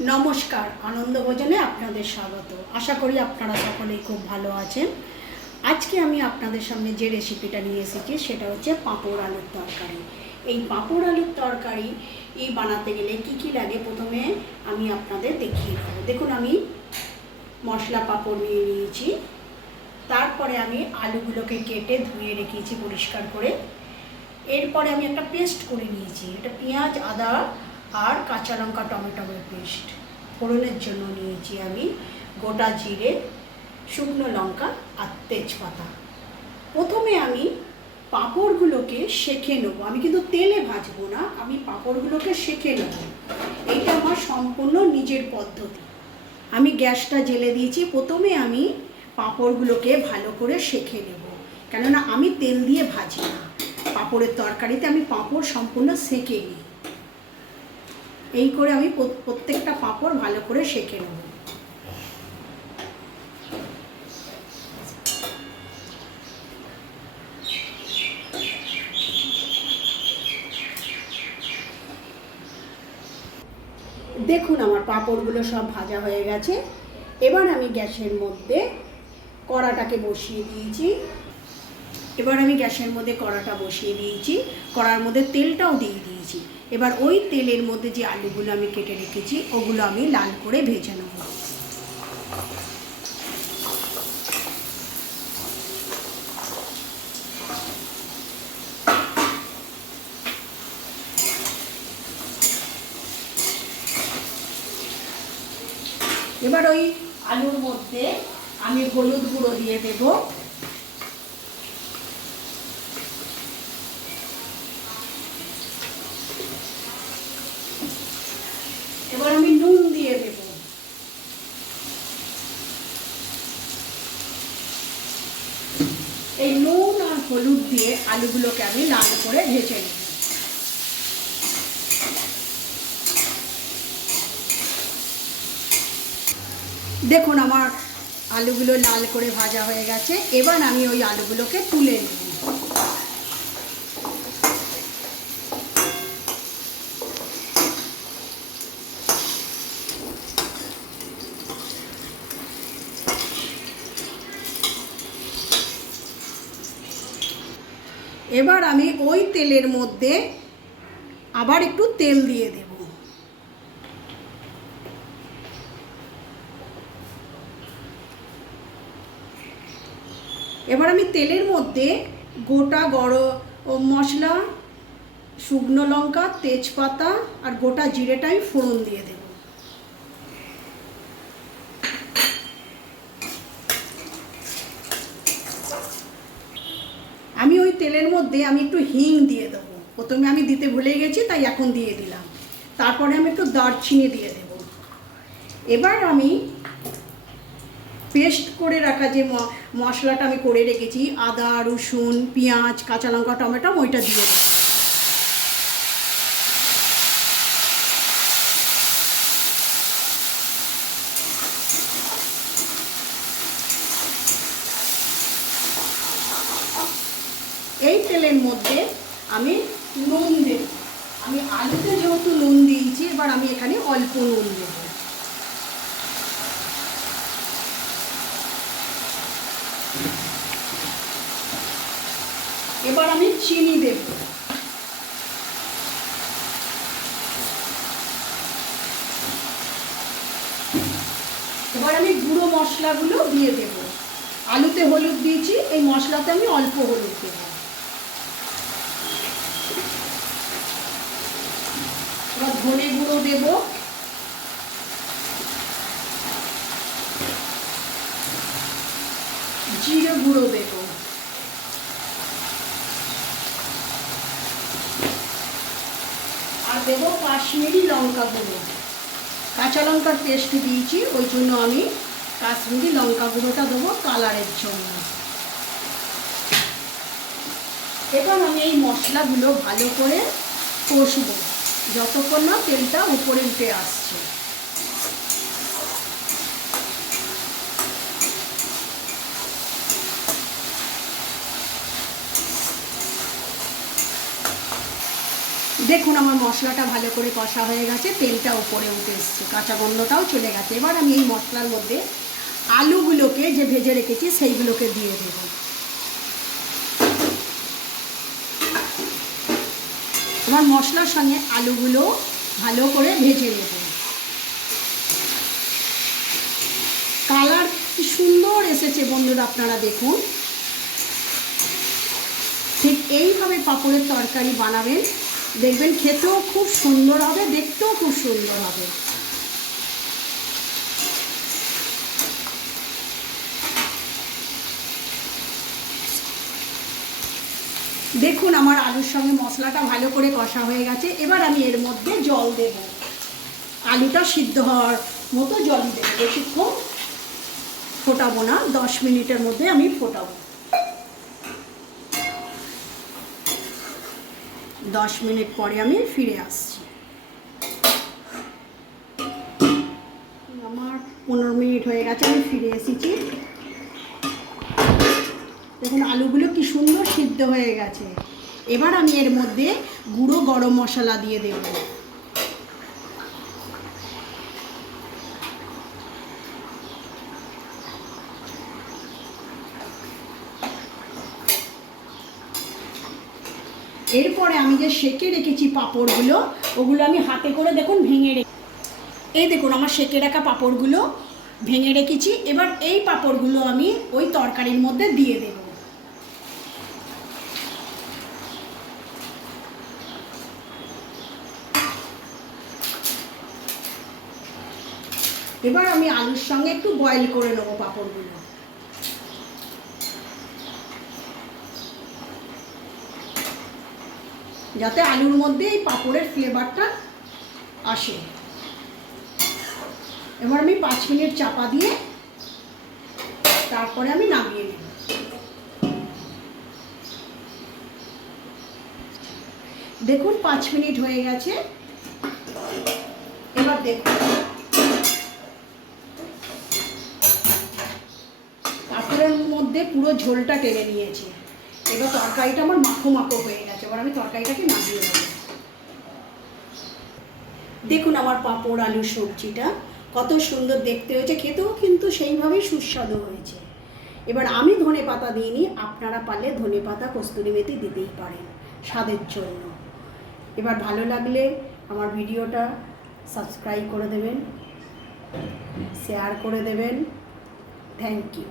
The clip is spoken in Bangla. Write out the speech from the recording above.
নমস্কার, আনন্দ ভোজনে আপনাদের স্বাগত। আশা করি আপনারা সকলেই খুব ভালো আছেন। আজকে আমি আপনাদের সামনে যে রেসিপিটা নিয়ে এসেছি, সেটা হচ্ছে পাঁপড় আলুর তরকারি। এই পাঁপড় আলুর তরকারি এই বানাতে গেলে কি কি লাগে প্রথমে আমি আপনাদের দেখিয়ে দেবো। দেখুন, আমি মশলা পাঁপড় নিয়ে নিয়েছি। তারপরে আমি আলুগুলোকে কেটে ধুয়ে রেখেছি পরিষ্কার করে। এরপরে আমি একটা পেস্ট করে নিয়েছি। এটা পেঁয়াজ, আদা আর কাঁচা লঙ্কা টমেটোর পেস্ট। ফোড়নের জন্য নিয়েছি আমি গোটা জিরে, শুকনো লঙ্কা আর তেজপাতা। প্রথমে আমি পাঁপড়গুলোকে সেঁকে নেব। আমি কিন্তু তেলে ভাজবো না, আমি পাঁপড়গুলোকে সেঁকে নেব। এইটা আমার সম্পূর্ণ নিজের পদ্ধতি। আমি গ্যাসটা জেলে দিয়েছি, প্রথমে আমি পাঁপড়গুলোকে ভালো করে সেঁকে নেব। কেননা আমি তেল দিয়ে ভাজি না। পাঁপড়ের তরকারিতে আমি পাঁপড় সম্পূর্ণ সেঁকে নিই। এই করে আমি প্রত্যেকটা পাঁপড় ভালো করে সেঁকে নেব। দেখুন আমার পাঁপড়গুলো সব ভাজা হয়ে গেছে। এবার আমি গ্যাসের মধ্যে কড়াটাকে বসিয়ে দিয়েছি। এবার আমি গ্যাসের মধ্যে কড়াটা বসিয়ে দিয়েছি। কড়ার মধ্যে তেলটাও দিয়ে দিয়েছি। এবার ওই তেলের মধ্যে যে আলুগুলো আমি কেটে রেখেছি, ওগুলো আমি লাল করে ভেজে নেব। এবার ওই আলুর মধ্যে আমি হলুদ গুঁড়ো দিয়ে দেবো এবার আমি নুন দিয়ে দেব এই নুন আর হলুদ দিয়ে আলুগুলোকে আমি লাল করে ভেজে নিই। দেখুন, আমার আলুগুলো লাল করে ভাজা হয়ে গেছে। এবার আমি ওই আলুগুলোকে তুলে নেব এবার আমি ওই তেলের মধ্যে আবার একটু তেল দিয়ে দেব। এবার আমি তেলের মধ্যে গোটা গরম মশলা, শুকনো লঙ্কা, তেজপাতা আর গোটা জিরেটা আমি ফোড়ন দিয়ে দেব আমি ওই তেলের মধ্যে আমি একটু হিং দিয়ে দেবো। প্রথমে আমি দিতে ভুলে গেছি, তাই এখন দিয়ে দিলাম। তারপরে আমি একটু দারচিনি দিয়ে দেব। এবার আমি পেস্ট করে রাখা যে মশলাটা আমি করে রেখেছি, আদা, রসুন, পেঁয়াজ, কাঁচা লঙ্কা, টমেটো ওইটা দিয়ে দেবো। তেলের মধ্যে আমি নুন দেব। আমি আলুতে যেহেতু নুন দিয়েছি, এবার আমি এখানে অল্প নুন দেব। এবার আমি চিনি দেব। এবার আমি গুঁড়ো মশলাগুলো দিয়ে দেব। আলুতে হলুদ দিয়েছি, এই মশলাতে আমি অল্প হলুদ দেব এবার ধনে গুঁড়ো দেব। জিরে গুঁড়ো দেব। আর দেবো কাশ্মীরি লঙ্কা গুঁড়ো। কাঁচা লঙ্কার পেস্ট দিয়েছি, ওই জন্য আমি কাশ্মীরি লঙ্কা গুঁড়োটা দেবো কালারের জন্য। এবার আমি এই মশলাগুলো ভালো করে কষবো। যতক্ষণ না তেলটা উপরে উঠে আসছে। দেখুন, আমার মশলাটা ভালো করে কষা হয়ে গেছে, তেলটা উপরে উঠে এসছে, কাঁচা গন্ধটাও চলে গেছে। এবার আমি এই মশলার মধ্যে আলুগুলোকে যে ভেজে রেখেছি, সেইগুলোকে দিয়ে দেব। আমার মশলার সঙ্গে আলুগুলো ভালো করে ভেজে নেব। কালার কি সুন্দর এসেছে বন্ধুরা, আপনারা দেখুন। ঠিক এইভাবে পাঁপড়ের তরকারি বানাবেন। দেখবেন খেতেও খুব সুন্দর হবে, দেখতেও খুব সুন্দর হবে। দেখুন, আমার আলুর সঙ্গে মশলাটা ভালো করে কষা হয়ে গেছে। এবার আমি এর মধ্যে জল দেব। আলুটা সিদ্ধ হওয়ার মতো জল দেবো। বেশিক্ষণ ফোটাবো না, দশ মিনিটের মধ্যে আমি ফোটাবো। দশ মিনিট পরে আমি ফিরে আসছি। আমার পনেরো মিনিট হয়ে গেছে, আমি ফিরে এসেছি। দেখুন, আলুগুলো কি সুন্দর সিদ্ধ হয়ে গেছে। এবার আমি এর মধ্যে গুঁড়ো গরম মশলা দিয়ে দেব। এরপরে আমি যে সেকে রেখেছি পাঁপড়গুলো, ওগুলো আমি হাতে করে দেখুন ভেঙে রেখে এই দেখুন, আমার সেকে রাখা পাঁপড়গুলো ভেঙে রেখেছি। এবার এই পাঁপড়গুলো আমি ওই তরকারির মধ্যে দিয়ে দেব। এবার আমি আলুর সঙ্গে একটু বয়েল করে নেব পাঁপড়গুলো। যাতে আলুর মধ্যে এই পাঁপড়ের ফ্লেভারটা আসে। এবার আমি পাঁচ মিনিট চাপা দিয়ে তারপরে আমি নামিয়ে নেব। দেখুন, পাঁচ মিনিট হয়ে গেছে। এবার দেখুন পাঁপড়ের মধ্যে পুরো ঝোলটা টেনে নিয়েছে। এবার তরকারিটা আমার মাখো মাখো হয়ে গেছে, এবার আমি তরকারিটাকে নামিয়ে নেব। দেখুন আমার পাঁপড় আলুর সবজিটা কত সুন্দর দেখতে হয়েছে, খেতেও কিন্তু সেইভাবেই সুস্বাদু হয়েছে। এবার আমি ধনে পাতা দিইনি আপনারা পারলে ধনে পাতা, কস্তুরি মেথি দিতেই পারেন স্বাদের জন্য। এবার ভালো লাগলে আমার ভিডিওটা সাবস্ক্রাইব করে দেবেন, শেয়ার করে দেবেন। Thank you.